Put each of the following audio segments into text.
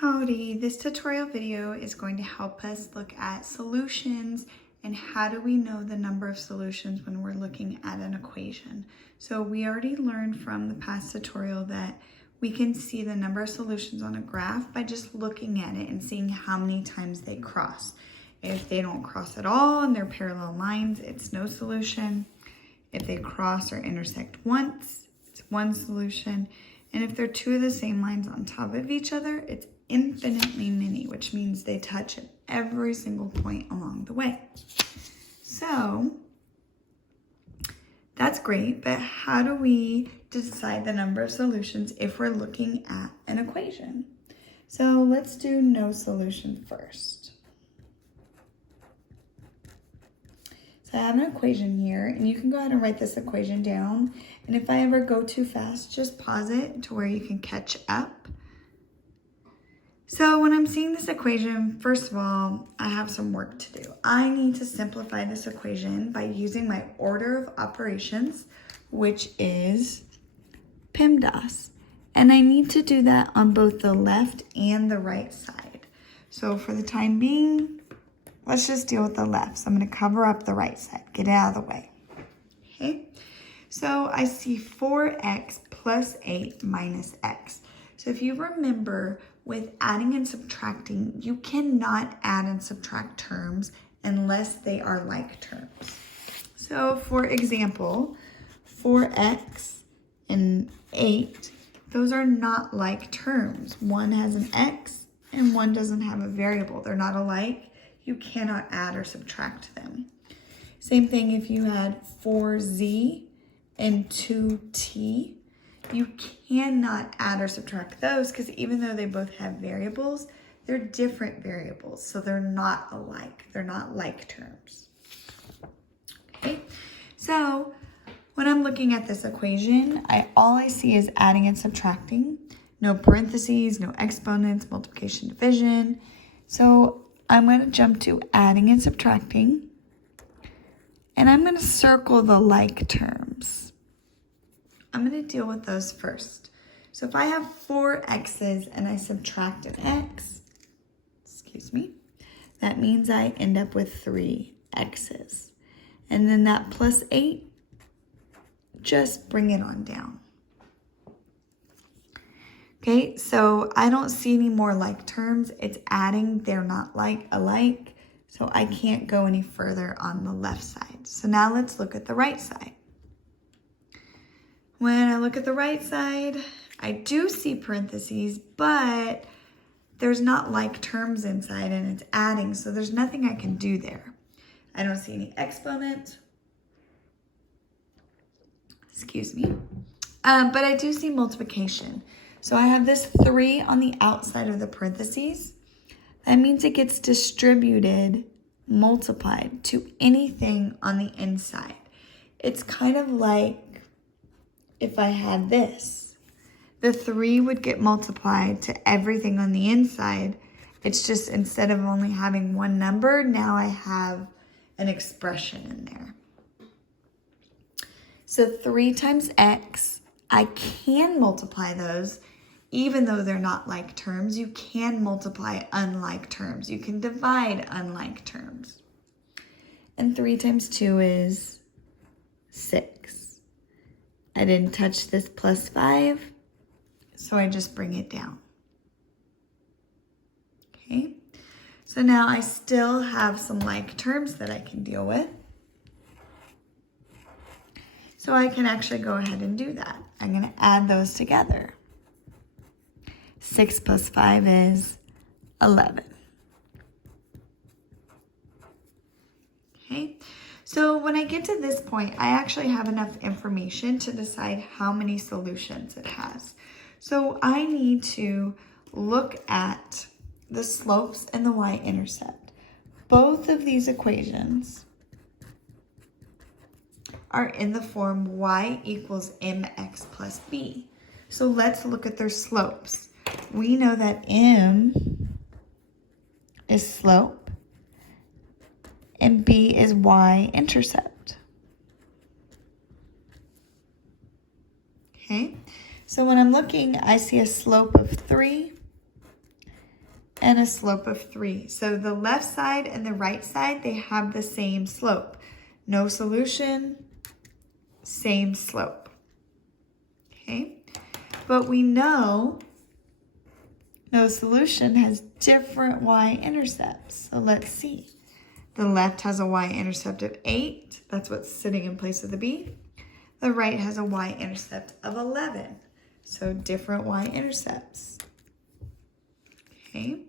Howdy, this tutorial video is going to help us look at solutions and how do we know the number of solutions when we're looking at an equation. So we already learned from the past tutorial that we can see the number of solutions on a graph by just looking at it and seeing how many times they cross. If they don't cross at all and they're parallel lines, it's no solution. If they cross or intersect once, it's one solution. And if they're two of the same lines on top of each other, it's infinitely many, which means they touch at every single point along the way. So that's great, but how do we decide the number of solutions if we're looking at an equation? So let's do no solution first. So I have an equation here, and you can go ahead and write this equation down. And if I ever go too fast, just pause it to where you can catch up. So when I'm seeing this equation, first of all, I have some work to do. I need to simplify this equation by using my order of operations, which is PEMDAS. And I need to do that on both the left and the right side. So for the time being, let's just deal with the left. So I'm going to cover up the right side, get it out of the way. Okay, so I see 4x plus 8 minus x. So if you remember, with adding and subtracting, you cannot add and subtract terms unless they are like terms. So for example, 4x and 8, those are not like terms. One has an x and one doesn't have a variable. They're not alike. You cannot add or subtract them. Same thing if you had 4z and 2t. You cannot add or subtract those because even though they both have variables, they're different variables. So they're not alike. They're not like terms. Okay, so when I'm looking at this equation, all I see is adding and subtracting. No parentheses, no exponents, multiplication, division. So I'm going to jump to adding and subtracting. And I'm going to circle the like terms. I'm going to deal with those first. So if I have 4 x's and I subtract an x, that means I end up with 3 x's. And then that plus 8, just bring it on down. Okay, so I don't see any more like terms. It's adding, they're not alike. So I can't go any further on the left side. So now let's look at the right side. When I look at the right side, I do see parentheses, but there's not like terms inside and it's adding, so there's nothing I can do there. I don't see any exponent. But I do see multiplication. So I have this 3 on the outside of the parentheses. That means it gets distributed, multiplied to anything on the inside. It's kind of like if I had this, the 3 would get multiplied to everything on the inside. It's just instead of only having one number, now I have an expression in there. So 3 times x, I can multiply those even though they're not like terms. You can multiply unlike terms. You can divide unlike terms. And 3 times 2 is 6. I didn't touch this plus 5, so I just bring it down. Okay, so now I still have some like terms that I can deal with. So I can actually go ahead and do that. I'm going to add those together. 6 plus 5 is 11. Okay. So when I get to this point, I actually have enough information to decide how many solutions it has. So I need to look at the slopes and the y-intercept. Both of these equations are in the form y equals mx plus b. So let's look at their slopes. We know that m is slope and b is y-intercept. Okay, so when I'm looking, I see a slope of 3 and a slope of 3. So the left side and the right side, they have the same slope. No solution, same slope. Okay, but we know no solution has different y-intercepts. So let's see. The left has a y-intercept of 8. That's what's sitting in place of the b. The right has a y-intercept of 11. So different y-intercepts. Okay.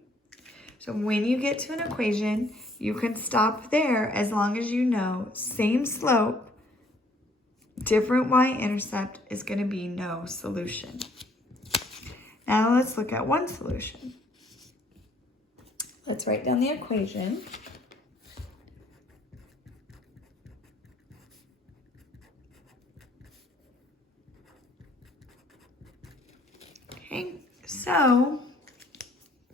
So when you get to an equation, you can stop there as long as you know same slope, different y-intercept is going to be no solution. Now let's look at one solution. Let's write down the equation. Okay, so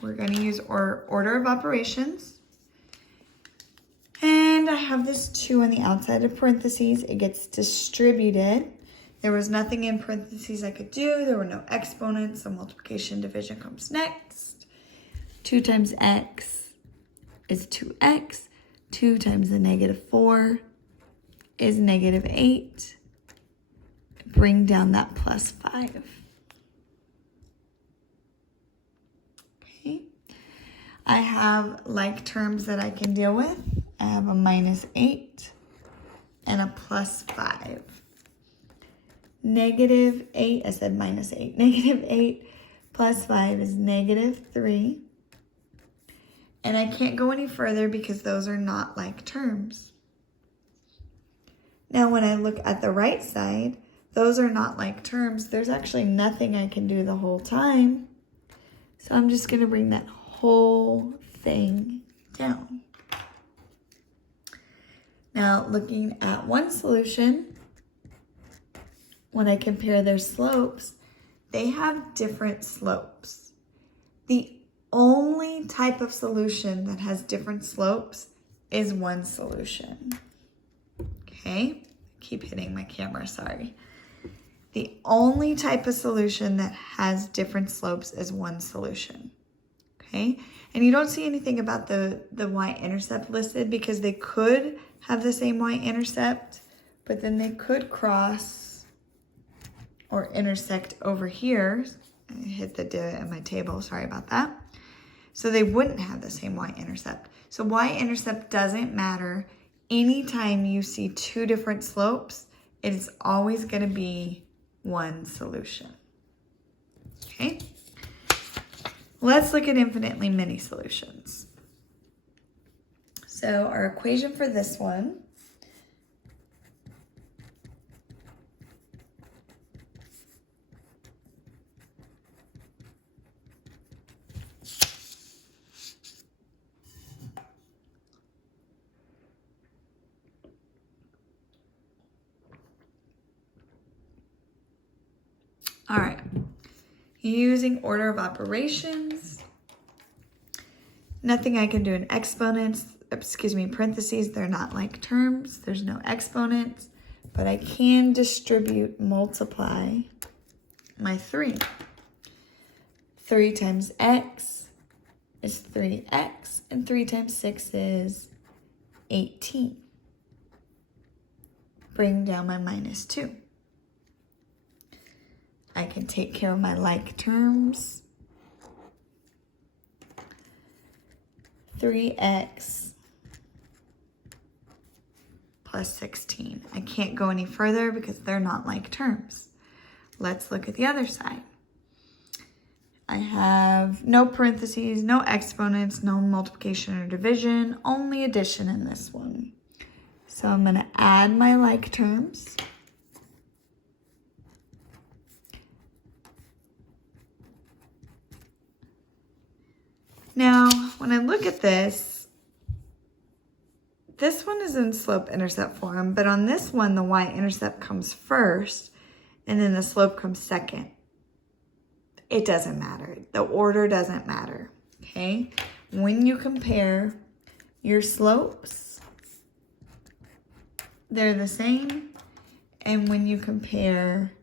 we're going to use our order of operations. And I have this 2 on the outside of parentheses. It gets distributed. There was nothing in parentheses I could do. There were no exponents, so multiplication division comes next. 2 times x is 2x. 2 times the -4 is -8. Bring down that plus 5. Okay. I have like terms that I can deal with. I have a -8 and a plus 5. -8, I said -8. -8 plus 5 is -3. And I can't go any further because those are not like terms. Now when I look at the right side, those are not like terms. There's actually nothing I can do the whole time. So I'm just going to bring that whole thing down. Now looking at one solution, when I compare their slopes, they have different slopes. The only type of solution that has different slopes is one solution. Okay, keep hitting my camera, sorry. The only type of solution that has different slopes is one solution. Okay, and you don't see anything about the y-intercept listed because they could have the same y-intercept, but then they could cross or intersect over here. I hit the divot in my table, sorry about that. So they wouldn't have the same y-intercept. So y-intercept doesn't matter. Anytime you see 2 different slopes, it is always going to be one solution. Okay? Let's look at infinitely many solutions. So our equation for this one all right, using order of operations, nothing I can do in exponents, parentheses, they're not like terms, there's no exponents, but I can multiply my 3. 3 times x is 3x, and 3 times 6 is 18. Bring down my -2. I can take care of my like terms. 3x plus 16. I can't go any further because they're not like terms. Let's look at the other side. I have no parentheses, no exponents, no multiplication or division, only addition in this one. So I'm going to add my like terms. Now, when I look at this one is in slope-intercept form, but on this one, the y-intercept comes first, and then the slope comes second. It doesn't matter. The order doesn't matter, okay? When you compare your slopes, they're the same, and when you compare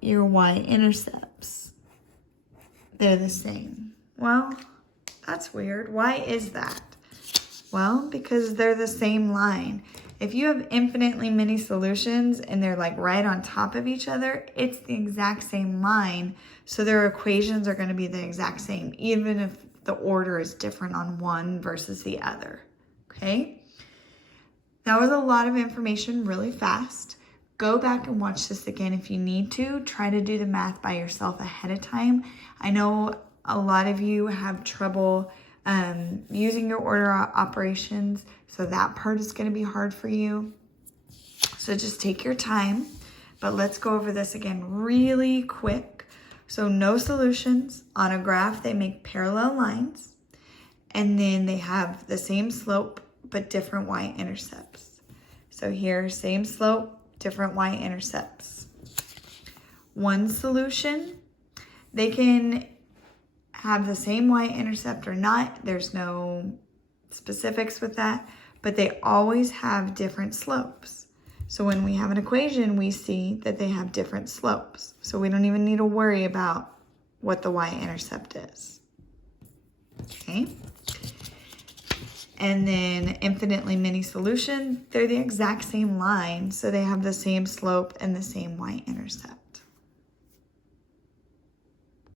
your y-intercepts, they're the same. Well, That's weird. Why is that? Well, because they're the same line. If you have infinitely many solutions and they're like right on top of each other, it's the exact same line. So their equations are going to be the exact same, even if the order is different on one versus the other. Okay? That was a lot of information really fast. Go back and watch this again if you need to. Try to do the math by yourself ahead of time. I know a lot of you have trouble using your order operations, so that part is going to be hard for you. So just take your time, but let's go over this again really quick. So no solutions. On a graph, they make parallel lines, and then they have the same slope, but different y-intercepts. So here, same slope, different y-intercepts. One solution, they can have the same y-intercept or not. There's no specifics with that, but they always have different slopes. So when we have an equation, we see that they have different slopes. So we don't even need to worry about what the y-intercept is. Okay. And then infinitely many solution, they're the exact same line, so they have the same slope and the same y-intercept.